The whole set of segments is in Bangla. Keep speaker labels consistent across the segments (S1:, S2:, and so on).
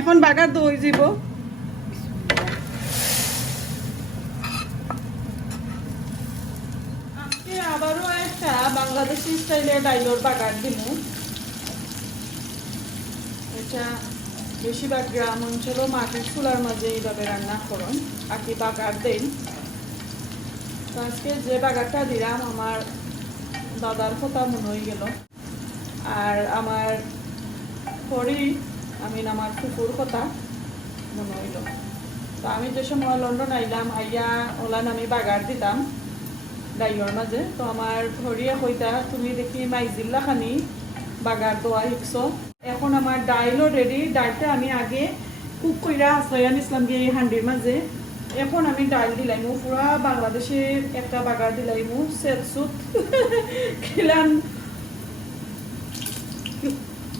S1: এখন বাগার দই আজকে আবারও একটা বাংলাদেশি দিব। বেশিরভাগ গ্রাম মাঝে এইভাবে রান্না যে বাগারটা দিলাম, আমার দাদার কথা মনে হয়ে গেল। আর আমার পরি আমি আমার কুকুর কথা। মনে হইল তো আমি যে সময় লন্ডন আইলাম, আইয়া ওলান আমি বাগার দিতাম ডাইয়র মাঝে তো আমার ভরিয়ে কইতা তুমি দেখি মাইজিল্লা খানি বাগার দোয়া শিখছ এখন আমার ডাইলও রেডি ডাইলটা আমি আগে কুক কইরা আশ্রয়ান গিয়ে এই হান্ডির মাঝে এখন আমি ডাইল দিলাইমু পুরা বাংলাদেশের একটা বাগার দিলাইমু সেট সুট খিলান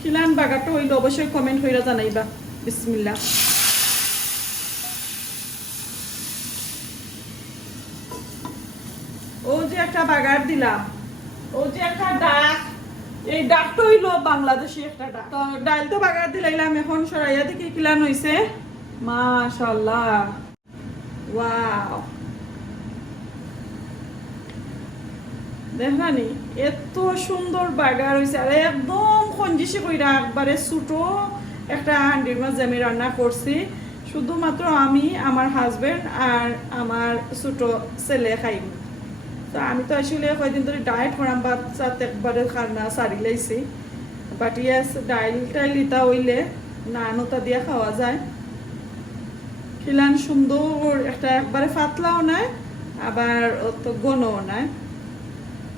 S1: খিলান বাগারটা হইলে, অবশ্যই কমেন্ট কইরা জানাইবা। বিসমিল্লা ও যে একটা বাগার দিলাম ও যে একটা ডাক, এই ডাকটা হইল বাংলাদেশি একটা ডাক। তো ডাইল তো বাগার দিলাইলাম, এখন সরাইয়া দেখি কিলান হইছে। মাশাল্লাহ ওয়াও। দেখানি এত সুন্দর বাগার হয়েছে আর একদম খঞ্জিসি কইরা একবারে ছোটো একটা হান্ডির মাঝে আমি রান্না করছি। শুধুমাত্র আমি, আমার হাজবেন্ড আর আমার ছোটো ছেলে খাইব। তো আমি তো আসলে কয়দিন ধরে ডায়েট করাম চাত একবারে খানা সারি লাইছি। বাট ইয়াস ডাইল টাইল ইতা হইলে নানতা দিয়ে খাওয়া যায়। খিলান সুন্দর, একটা একবারে পাতলাও নাই, আবার অত গনও নাই।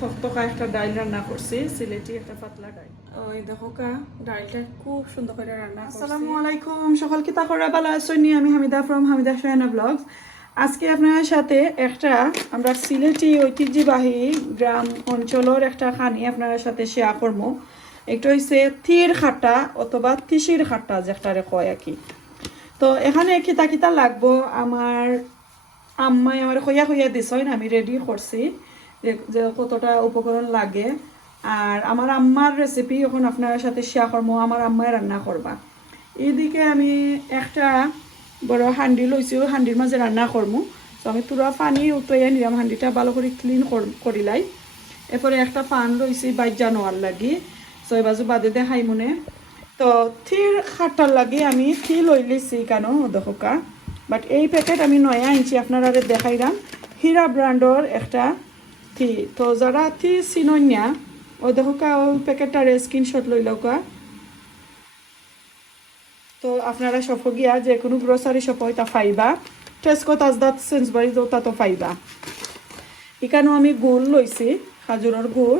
S1: থকথকা একটা ডাইল রান্না করছি সিলেটি একটা পাতলা ডাইল। ওই দেখো কা ডাইলটা খুব সুন্দর করে রান্না আসসালামু আলাইকুম সকাল কি তাকরা ভালো আছেন আমি হামিদা ফ্রম হামিদা শাহানা ব্লগস আজকে আপনার সাথে একটা আমরা সিলেটি ঐতিহ্যবাহী গ্রাম অঞ্চলের একটা খানি আপনার সাথে শেয়ার করব। একটা হচ্ছে থির খাট্টা অথবা তিসির খাট্টা যেটারে কয় আর কি। তো এখানে কিতা কিতা লাগবো আমার আম্মাই আমার হইয়া হইয়া দিছইন আমি রেডি করছি। যে কতটা উপকরণ লাগে। আর আমার আম্মার রেসিপি এখন আপনার সাথে শেয়ার করব, আমার আম্মাই রান্না করবা। এইদিকে আমি একটা বড় হান্ডি লইছি ওই হান্ডির মাঝে রান্না করব তো আমি পুরা পানি উতরাইয়া নিলাম হান্ডিটা ভালো করে ক্লিন করিলাই এরপরে একটা পান লইছি বাইজা নোয়ার লাগি। ছয় বাজু বাদে দেখাই মনে। তো থির খাটার লাগে আমি থি লই লিছি কেন দহকা বাট এই প্যাকেট আমি নয়া আনছি আপনারা দেখাইলাম হীরা ব্র্যান্ডর একটা থি তো যারা থি চিনন্যা ও দহকা ওই প্যাকেটটারে স্ক্রিনশট লই লওকা তো আপনারা সব গিয়া যে কোনো গ্রোসারি শপ তা পাইবা টেস্কো তাজদাত সেন্সবারি তা তো ফাইবা এখানেও আমি গুড় লইছি খাজুরের গুড়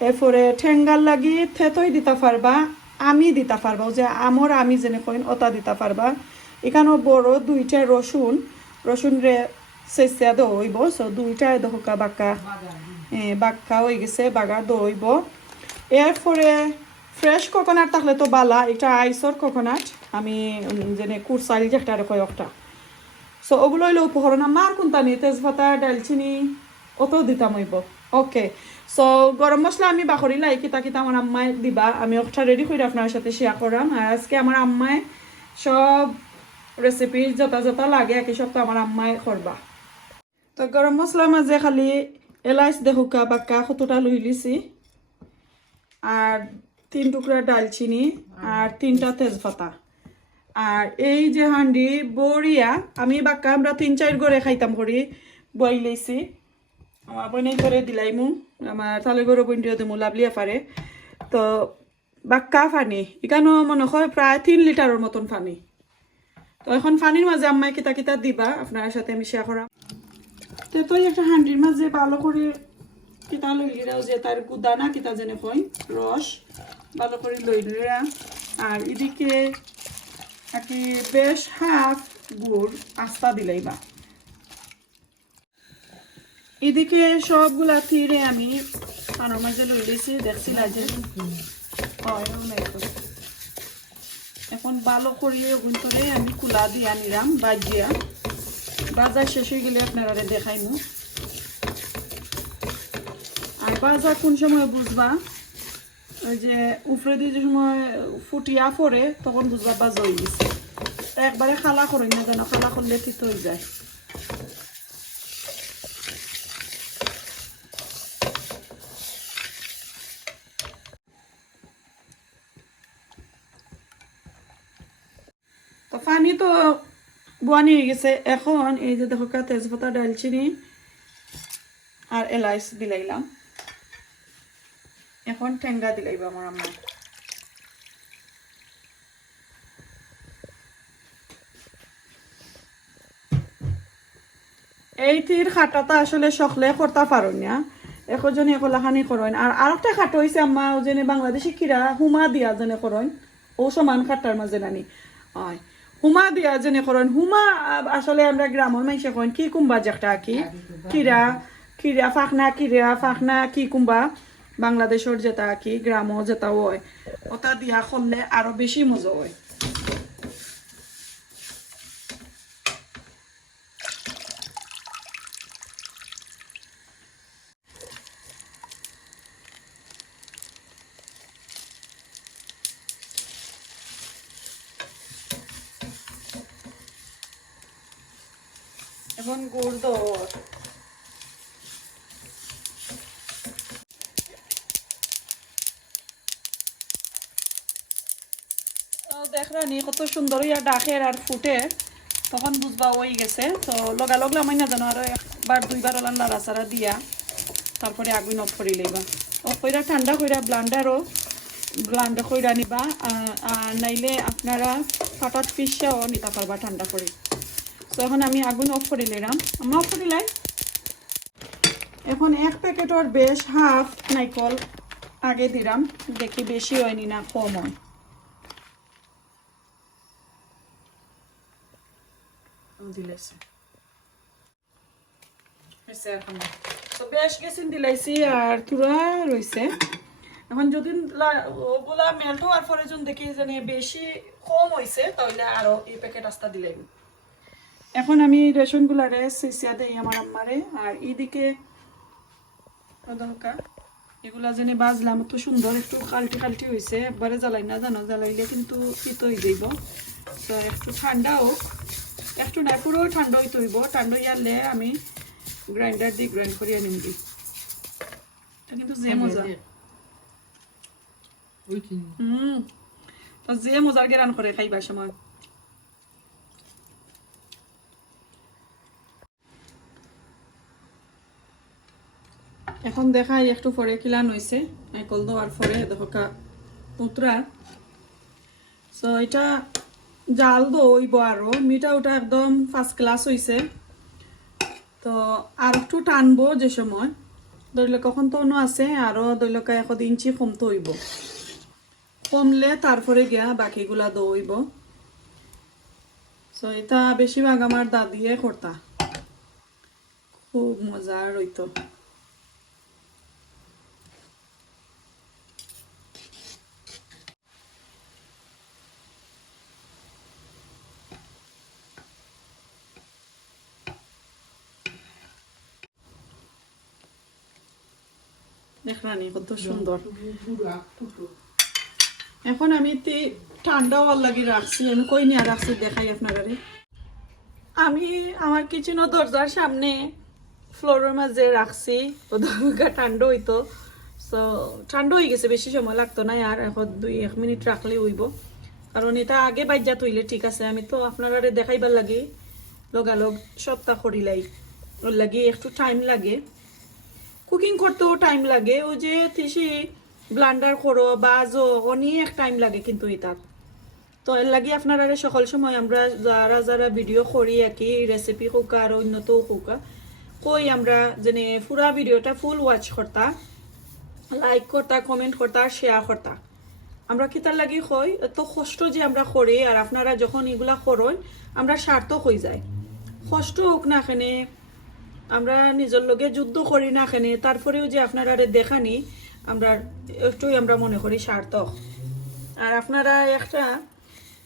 S1: এরপরে ঠেঙ্গার লাগি থেতই দিতা পারবা আমি দিতা পারবা যে আমর আমি যেনে কইন ওটা দিতা পারবা এখানেও বড় দুইটা রসুন রসুন রে চেঁচা দইব সো দুইটা দহকা বাক্কা বাক্কা হয়ে গেছে বাগা দইব এরপরে ফ্রেশ কোকোনাট থাকলে তো বালা এটা আইসর কোকোনাট আমি যেনে কুরসাইল যেটা রে কয় একটা সো ওগুলো হইলে উপকরণ আমার কোনটা নি তেজপাতা ডালচিনি অত দিতাম হইব ওকে সো গরম মশলা আমি বাকরি লাই কিতা কিতা আমার আম্মায় দিবা আমি একটা রেডি করে আপনার সাথে শেয়ার করাম আর আজকে আমার আম্মায় সব রেসিপি যত যত লাগে একই সব তো আমার আম্মায় করবা তো গরম মশলার মাঝে খালি এলাইচ দেহুকা বাক্কা কতটা লই লিছি। আর তিন টুকরা ডালচিনি আর তিনটা তেজপাতা। আর এই যে হান্ডি বড়িয়া, আমি বাক্কা আমরা তিন চার গড়ে খাইতাম করি বই লইছি আমার বইনাই করে দিলাইমু আমার তালে গরু বইন্ডিও দিমু লাভলিয়া পারে তো বাক্কা পানি এখানেও মনে হয় প্রায় তিন লিটারের মতন পানি তো এখন পানির মাঝে আম্মাই কিতা কিতা দিবা আপনার সাথে আমি শেয়ার করাম তো তুই একটা হান্ডির মাঝে ভালো করে কিতা লইলিরাও যে তার গুদা না কিতা যেনে কই রস ভালো করে লইলিরা আর এদিকে নাকি বেশ হাফ গুড় আস্তা দিলেইবা। এদিকে সবগুলা থিরে আমি পানোর মাঝে লই দিয়েছি দেখছিলা যে তো। এখন ভালো করিয়ে ওগুন করে আমি কুলা দিয়া নিলাম, বাজিয়া। বাজার শেষ হয়ে গেলে আপনারা দেখাইমু আর বাজার কোন সময় বুঝবা? ওই যে উপরে দিয়ে যে সময় ফুটিয়া পড়ে, তখন বুঝবা বাজা হয়ে গেছে। একবারে খালা করেন না যেন খালা করলে তিত হয়ে যায়। তো পানি তো বোয়ানি হয়ে গেছে। এখন এই যে দেখো তেজপাতা ডালচিনি আর এলাইচ দিলাইলাম। এখন ঠেঙ্গা দিলাইব আমার আম্মা। এই তীর খাটাটা আসলে সকলে করতে পারেন না। এখন জনে একলাখানি করেন। আর আরেকটা খাটো হয়েছে আম্মা যেনে বাংলাদেশি কিরা হুমা দিয়া যেনে করেন, ও সমান খাট্টার মাঝে নানি। হয়। হুমা দিয়া যেনে করেন। হুমা, আসলে আমরা গ্রামের মানুষে করেন কি কুম্বা যেটা কি? কিরা কিরা ফাঁকনা কিরা ফাঁকনা কি কুম্বা? বাংলাদেশের যেটা কি গ্রামও যেটা হয়। ওটা দিয়া করলে আরও বেশি মজা হয় এখন গুড় দৌড় দেখরানি কত সুন্দর ইয়া ডাকের আর ফুটে, তখন বুঝবা ওই গেছে। তো লগালগ লামাই না জানো, আর একবার দুইবার ওলান লাড়াচাড়া দিয়া, তারপরে আগুন অফ করি লইবা। অফ কইরা ঠান্ডা কইরা ব্লান্ডারও, ব্লান্ড কইরা নিবা আর নাইলে আপনারা ফাটাত পিসাও নিতে পারবা ঠান্ডা করে। তো এখন আমি আগুন অফ করে নিলাম আমি অফ করে লাই। এখন এক প্যাকেটর বেশ হাফ নাইকল আগে দিলাম, দেখি বেশি হয়নি না কম হয়। দিলাইছি তো বেশ দিলাইছি আর এখন যদি ওগুলা মেল্ট হওয়ার পরে দেখি বেশি কম হয়েছে তাহলে আরও এই প্যাকেট আস্তা দিলাই এখন আমি রেশনগুলারে সিসিয়া দেই আমার আম্মারে আর এইদিকে এগুলা জেনে বাজলাম তো সুন্দর একটু কালটি কালটি হয়েছে একবারে জ্বালাই না জানো জ্বালাইলে কিন্তু পিতো হয়ে যাইব তো একটু ঠান্ডা হোক একটু না পুরো ঠান্ডা হইতে হইব ঠান্ডা ইয়ারলে আমি গ্রাইন্ডার দিয়ে গ্রাইন্ড করিয়ে এটা কিন্তু যে মজা। হুম তো যে মজার গেরান করে খাইবার সময়। এখন দেখাই একটু পরে কিলান হয়েছে নাইকল দেওয়ার পরে দেখো উতরা সো এটা জাল দইব আরও। মিঠা ওটা একদম ফার্স্ট ক্লাস হয়েছে তো আর একটু টানবো যে সময়। কখন তো অন্য আছে, আরও ধরলে এক ইঞ্চি কমতে হইব। কমলে তারপরে গিয়া বাকিগুলা দইব সো এটা বেশিরভাগ আমার দাদিয়ে করতা। খুব মজার হইতো। দেখরানি কত সুন্দর। এখন আমি ঠান্ডা হওয়ার লাগি রাখছি। আমি কই নিয়ে রাখছি দেখাই আপনারা আমি আমার কিচেনও দরজার সামনে ফ্লোরের মাঝে রাখছি। ঠান্ডা হইতো। সো ঠান্ডা হয়ে গেছে বেশি সময় লাগতো না আর এখন দুই এক মিনিট রাখলে হইব। কারণ এটা আগে বাইজা তৈলে ঠিক আছে। আমি তো আপনারা দেখাইবার লাগে। লগালগ সপ্তাহ করিলাই। ওর লাগে একটু টাইম লাগে। কুকিং করতেও টাইম লাগে। ও যে তিসি ব্লান্ডার করো বাজো অনেক টাইম লাগে কিন্তু এটাত। তো এর লাগে আপনারা সকল সময় আমরা যারা যারা ভিডিও করি কি রেসিপি হোকা আর অন্যত হোকা, কই আমরা যেনে পুরা ভিডিওটা ফুল ওয়াচ করতা লাইক করতা কমেন্ট করতা, আর শেয়ার করতা। আমরা কিতার লাগি কই? এত কষ্ট যে আমরা করি, আর আপনারা যখন এগুলা করেন, আমরা সার্থক হয়ে যায় কষ্ট হোক না এখানে আমরা নিজের লগে যুদ্ধ করি না এখানে তারপরেও যে আপনারা দেখানি, আমরা একটুই আমরা মনে করি সার্থক। আর আপনারা একটা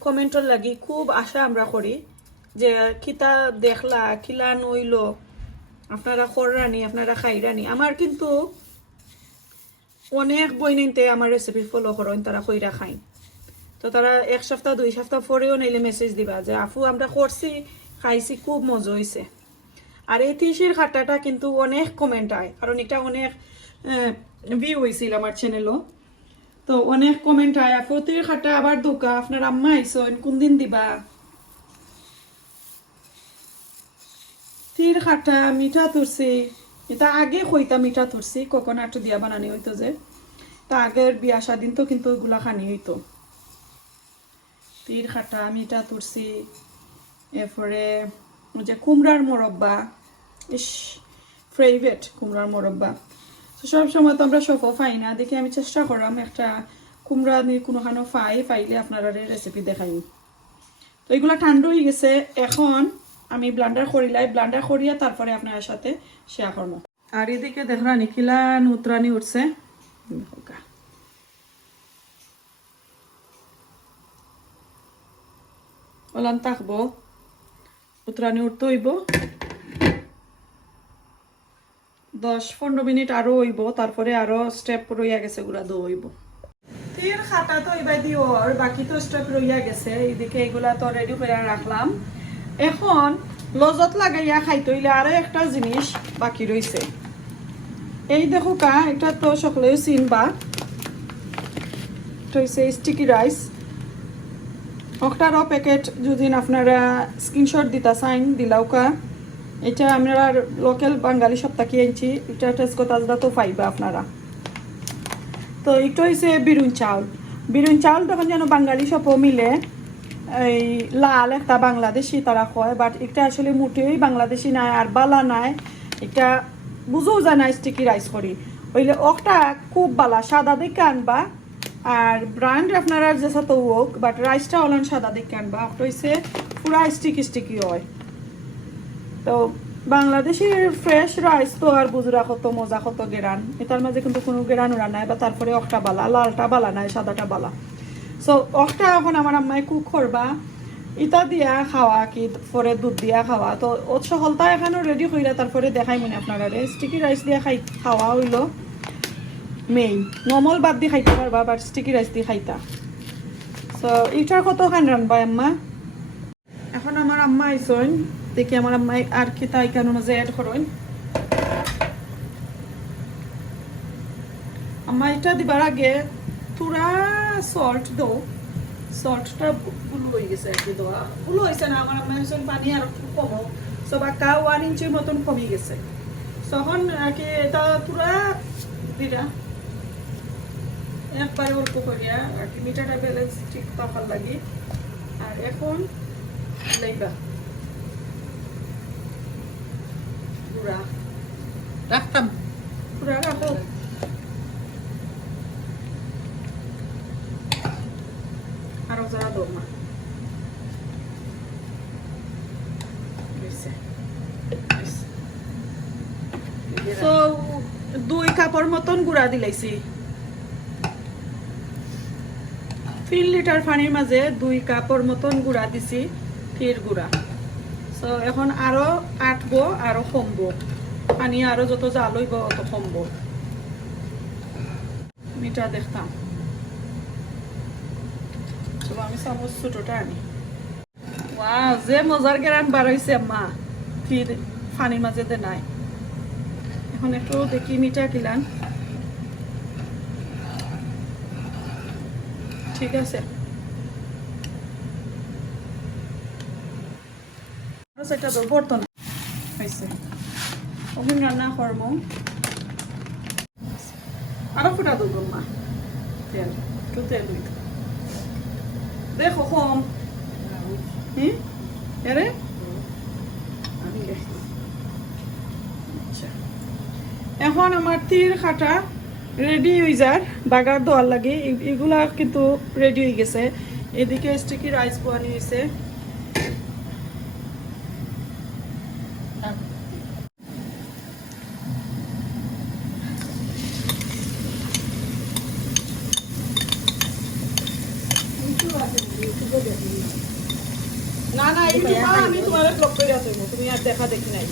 S1: কমেন্টর লাগি, খুব আশা আমরা করি যে কিতা দেখলা, কিলা নইল, আপনারা কররানি আপনারা খাইরানি। আমার কিন্তু অনেক বই নিতে আমার রেসিপি ফলো করেন, তারা কইরা খাই। তো তারা এক সপ্তাহ, দুই সপ্তাহ পরেও নিলে মেসেজ দিবা যে, আফু, আমরা করছি, খাইছি, খুব মজা হয়েছে আর এই তিসির খাট্টাটা কিন্তু অনেক কমেন্ট আয়, কারণ এটা অনেক ভিউ হয়েছিল আমার চ্যানেলও তো অনেক কমেন্ট আয় আপু তির খাট্টা আবার দোকা আপনার আম্মা আইসন, কোন দিন দিবা? তির খাটা মিঠা তুরছি এটা আগে কইতা মিঠা তুরছি কোকোনাট দিয়া বানানি হইতো যে, তা আগের বিয়া স্বাধীন তো কিন্তু ওইগুলা খানি হইতো। তির খাটা মিঠা তুরছি এরপরে যে কুমড়ার মোরব্বা, ইস ফেভারিট কুমড়ার মোরব্বা। তো সব সময় তো আমরা সফল পাই না, দেখি আমি চেষ্টা করলাম একটা কুমড়া নিয়ে কোনোখানো পাই, পাইলে আপনারা রেসিপি দেখাই। তো এগুলো ঠান্ডা হয়ে গেছে, এখন আমি ব্লান্ডার করিলাই ব্লান্ডার করিয়া তারপরে আপনার সাথে শেয়ার করব। আর এদিকে দেখরা নিখিলা নুতরানি উঠছে। দেখো। ওলান থাকব। উতরানি উঠতে হইব। দশ পনেরো মিনিট আরও হইব, তারপরে আরও স্টেপ রইয়া গেছে গুড়া দো হইব। তো এবার দিও, আর বাকি তো স্টেপ রইয়া গেছে, এদিকে এগুলা তো রেডি করে রাখলাম। এখন লজত লাগাইয়া খাইতে হইলে আরও একটা জিনিস বাকি রইছে। এই দেখো কা, এটা তো সকলেও চিনবা। এটা হইছে স্টিকি রাইস একটারও প্যাকেট যদি আপনারা স্ক্রিনশট দিতা চাইন দিলাওকা এটা আমরা লোকাল বাঙালি সপ্তাহে আনছি এটা টেস্কো তাজদা তো পাইবা আপনারা। তো এটা হয়েছে বিরুন চাউল। বিরুন চাউল তখন যেন বাঙালি সপও মিলে, এই লাল একটা বাংলাদেশি তারা কয় বাট এটা আসলে মোটেই বাংলাদেশি নাই, আর বালা নাই। এটা বুঝেও যায় না স্টিকি রাইস করি। ওইলে ওটা খুব বালা, সাদা দেখে আনবা আর ব্র্যান্ড আপনারা যে সাথে হোক বাট রাইসটা অলন সাদা দেখে আনবা ওটা হয়েছে পুরা স্টিকি স্টিকি হয়। তো বাংলাদেশের ফ্রেশ রাইস তো আর বুজরা কত, মজা কত গেরান। এটার মাঝে কিন্তু কোনো গেরান ওরা নাই, বা তারপরে অকটা বালা, লালটা বালা নাই, সাদাটা বালা। সো অকটা এখন আমার আম্মাই কুক করবা। ইটা দিয়া খাওয়া কি, পরে দুধ দিয়া খাওয়া। তো উৎস হলতা এখানেও রেডি কইরা তারপরে দেখাই মনে আপনারা স্টিকি রাইস দিয়া খাই, খাওয়া হইল। মেইন নর্মাল বাদ দিয়ে খাইতে পারবা বাট স্টিকি রাইস দিয়ে খাইতা। সো এটার কত খান রানবা আম্মা? এখন আমার আম্মা আইসন দেখি আমার আম্মাই আর কি তাই কেন মাঝে অ্যাড করেন আম্মা এটা দিবার আগে তুরা সল্ট দো সল্টটা গুলো হয়ে গেছে আর কি দেওয়া গুলো হয়েছে না আমার আম্মা হয়েছেন পানি আর কমো বা কা ওয়ান ইঞ্চির মতন কমে গেছে। তখন আর কি এটা পুরা দিরা একবারে অল্প করিয়া আর কি মিঠাটা ব্যালেন্স ঠিক পাকার লাগি। আর এখন লাইবা। পুরা
S2: রাখতাম।
S1: পুরা রাখো। আরও যারা দৌমা দুই কাপর মতন গুড়া দিলাইছি। তিন লিটার পানির মাঝে দুই কাপর মতন গুড়া দিছি ফির গুড়া। সো এখন আরও আটবো, আরও কমবো। পানি আরও যত জাল হইব, অত কমবো। মিঠা দেখতাম। আমি চামচ ছোটটা আনি। ওয়াও যে মজার গেরান বার হয়েছে মা ফির পানির মাঝে নাই। এখন একটু দেখি মিঠা কিলান। ঠিক আছে। তো বর্তন হয়েছে ওখানে রান্না করব আরও ফুটা দেবো মা তেল একটু তেল দেখো কম এরে আচ্ছা। এখন আমার তীর খাটা। রেডি হয়ে যার বাগার দেওয়ার লাগে এগুলা কিন্তু রেডি হয়ে গেছে। এদিকে স্টিকি রাইস বানি হয়েছে দেখা দেখি নাই।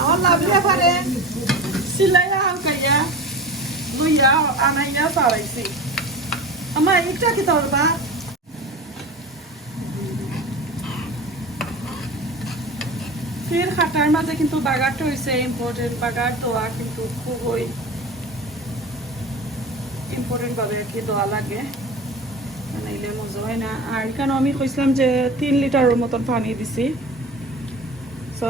S1: আমার লাভলিয়া পারে হালকাইয়া লইয়া আনাইয়া সারাইছি আমার এটা কি করবা ফির খাটার মাঝে কিন্তু বাগারটা হয়েছে ইম্পর্টেন্ট বাগার দেওয়া কিন্তু খুবই ইম্পর্টেন্ট ভাবে আর কি দেওয়া লাগে। নাইলে মজা হয় না। আর কেন আমি কইছিলাম যে তিন লিটারের মতন পানি দিছি। সো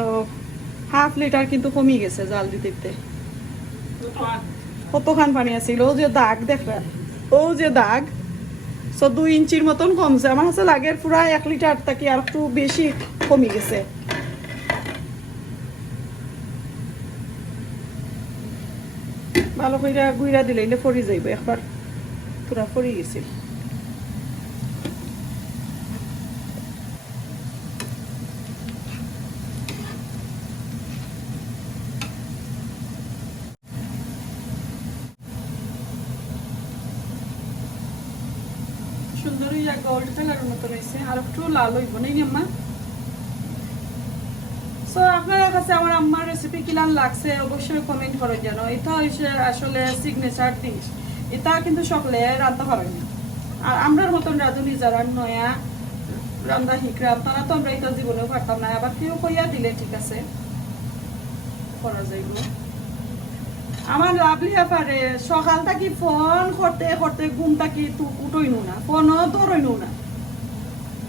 S1: হাফ লিটার কিন্তু কমে গেছে জাল দিতে দিতে। কতখান পানি আছিল ও যে দাগ দেখবে, ও যে দাগ সো দুই ইঞ্চির মতন কমছে। আমার কাছে লাগের পুরা এক লিটার থাকি আর একটু বেশি কমে গেছে। ভালো করে গুইরা দিলে ফরি যাইব, একবার পুরা ফরি গেছিল। সুন্দর ইয়া গোল্ড কালারের মতো রয়েছে। আর একটু লাল হইব আম্মা? সো আপনার কাছে আমার আম্মার রেসিপি কিলান লাগছে অবশ্যই কমেন্ট যেন এটা আসলে সিগনেচার ডিশ এটা কিন্তু সকলে রান্না পারেন আর আমরার মতন রাঁধুনি যারা নয়া রান্না শিখরাম তারা তো আমরা এটা জীবনেও পারতাম না। আবার কেউ কইয়া দিলে ঠিক আছে। করা যাইব। আমার লাভলি আপারে সকাল থাকি ফোন করতে করতে ঘুম থাকি তু উঠইনু না ফোনও ধরইনু না।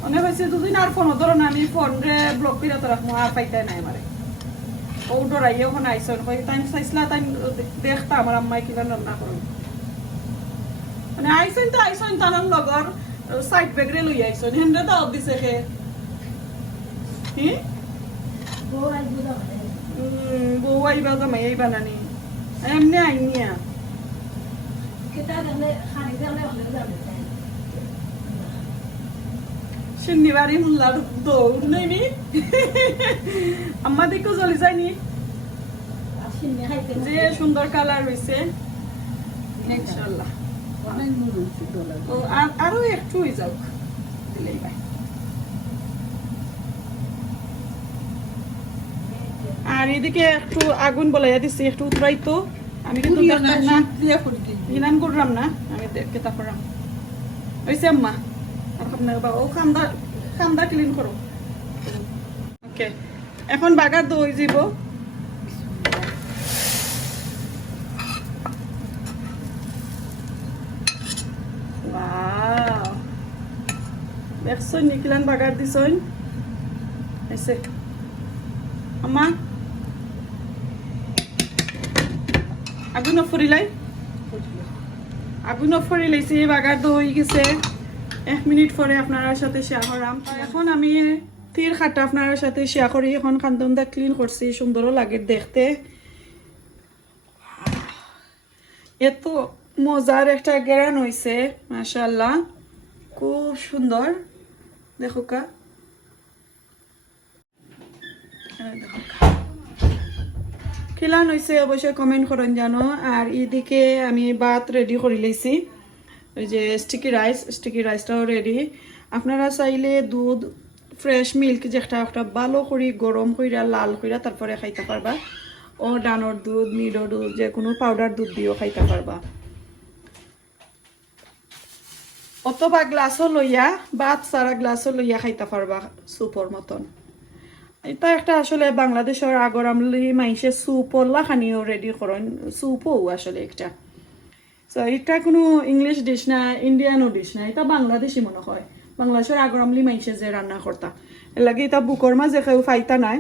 S1: অনেক হয়েছে দুদিন আর ফোনও ধরো না আমি ফোন রে ব্লক করে তো রাখব আর পাইতাই নাই আমারে ও ডরাই ওখানে আইসন কই তাই চাইছিলা তাই দেখতা আমার আম্মাই কিবা রান্না করো মানে আইসন তো আইসন তানার লগর সাইড ব্যাগ রে লই আইসন হেন্ডে দাও দিছে কি? উম, বউ আইবা জামাই আইবা নানি এমনি আইনিয়া। শনিবারে মুল্লার দৌড় নেই আম্মা দিকেও চলে যায়নি যে সুন্দর কালার হয়েছে ইনশাল্লাহ। আর- একটু হয়ে যাক দিলেই ভাই আর এদিকে একটু আগুন বলাইয়া দিছি একটু উতরাই তো আমি কিন্তু ইনান করলাম না। আমি দেখতে তারপর হয়েছে আম্মা। আপনার বাবা ও খান্দা খান্দা ক্লিন করো। ওকে। এখন বাগার দই দিব. দেখছই নিকিলান বাগার দিছই এসে আম্মা। আগুন ফুরিলাই? আগুন ফরি লাইছি বাগার দই গেছে। এক মিনিট পরে আপনার সাথে শেয়ার করাম। এখন আমি তীর খাটা আপনার সাথে শেয়ার করি। এখন খান্দনটা ক্লিন করছি, সুন্দরও লাগে দেখতে। এত মজার একটা গ্যারান হয়েছে মাশাল্লাহ খুব সুন্দর। দেখো কা। দেখো কা। খিলান হয়েছে অবশ্যই কমেন্ট করেন জানো। আর এদিকে আমি ভাত রেডি করে লইছি ওই যে স্টিকি রাইস স্টিকি রাইসটাও রেডি আপনারা চাইলে দুধ ফ্রেশ মিল্ক যেটা একটা ভালো করে গরম কইরা, লাল কইরা তারপরে খাইতে পারবা। ও ডানোর দুধ নিডোর দুধ, যে কোনো পাউডার দুধ দিয়েও খাইতে পারবা। অথবা গ্লাসও লইয়া, ভাত সারা গ্লাসও লইয়া খাইতে পারবা, সুপর মতন। এটা একটা আসলে বাংলাদেশের আগর আমলি মাইসে সুপল্লা খানিও রেডি করেন। সুপও আসলে একটা। সো এটা কোনো ইংলিশ ডিশ না ইন্ডিয়ানও ডিশ না, এটা বাংলাদেশি মনে হয়। বাংলাদেশের আগর আমলি মাইসে যে রান্না করতা। এর লাগে এটা বুকর মাঝে কেউ ফাইতা নাই।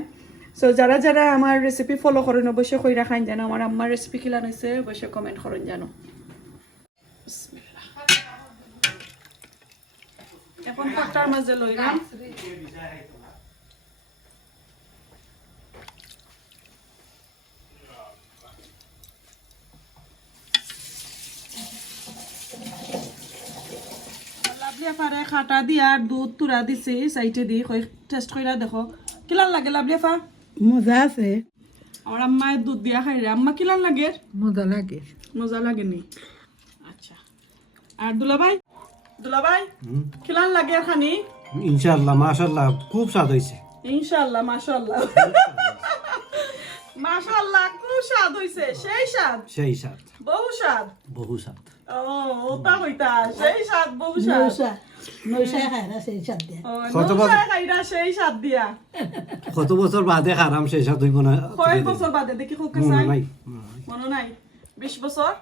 S1: সো যারা যারা আমার রেসিপি ফলো করেন, অবশ্যই কইরা খাইন জানো আমার আম্মার রেসিপি খিলান হয়েছে অবশ্যই কমেন্ট করেন জানো। এখন পাটার মাঝে লইলাম। লাভলি খাটা দিয়া আর দুধ তুরা দিছি সাইটে দি কই টেস্ট কইরা দেখো। কিলান লাগে লাভলি আফা
S2: মজা আছে।
S1: আমার আম্মায় দুধ দিয়া খাই রে। আম্মা কিলান লাগে?
S2: মজা লাগে।
S1: মজা লাগেনি। আচ্ছা। আর দুলাভাই? দুলাভাই? কিলান লাগে খানি?
S3: ইনশাল্লাহ মাশাল্লাহ খুব স্বাদ হয়েছে
S1: ইনশাআল্লাহ মাশাআল্লাহ। মাশাআল্লাহ খুব স্বাদ হইছে। সেই স্বাদ?
S3: সেই স্বাদ।
S1: বহু স্বাদ।
S3: বহু স্বাদ। কত বছর?
S1: খাইরা সেই সাত দিয়া।
S3: কত বছর বাদে খারাম শেষ হইব না?
S1: কয়েক বছর বাদে দেখি খুব
S3: মনে নাই।
S1: মনে নাই। বিশ বছর?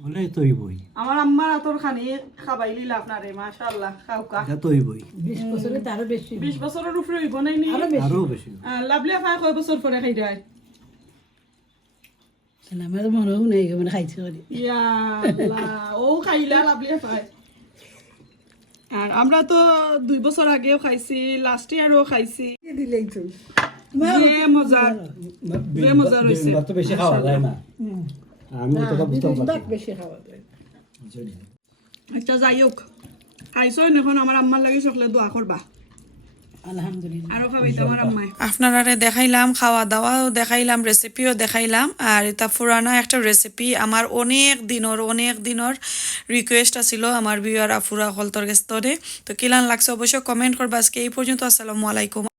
S3: বলে তৈবই
S1: আমার আম্মার আতর খানি খাবাই লিলা আপনারে মাশাআল্লাহ খাওকা।
S3: এটা
S2: বছরে তারও বেশি
S1: বছরের উপরে হইব নাই নি?
S2: আরও বেশি
S1: লাভলি আপা কয় বছর পরে খাই দেয়
S2: আমার নেই মানে খাইছে করি
S1: ইয়া আল্লাহ, ও খাইলা লাভলি আপায় আর আমরা তো দুই বছর আগেও খাইছি লাস্ট ইয়ারও খাইছি।
S2: দিলেই তো
S1: মজা মজা রয়েছে
S3: বেশি খাওয়া যায় না। আমি তো বুঝতে পারছি।
S2: বেশি খাওয়া যায়।
S1: আচ্ছা যাই হোক। আইসো এখন আমার আম্মার লাগে সকলে দোয়া করবা
S2: আলহামদুলিল্লাহ
S1: আরও খাবাইতে আমার আম্মাই
S4: আপনারা দেখাইলাম খাওয়া দাওয়াও দেখাইলাম রেসিপিও দেখাইলাম আর এটা পুরানো একটা রেসিপি আমার অনেক দিনের অনেক দিনের রিকোয়েস্ট আছিল আমার বিয়ার আফুরা হলতর গেস্তরে। তো কিলান লাগছে অবশ্য কমেন্ট করবা। আজকে এই পর্যন্ত আসসালামু আলাইকুম।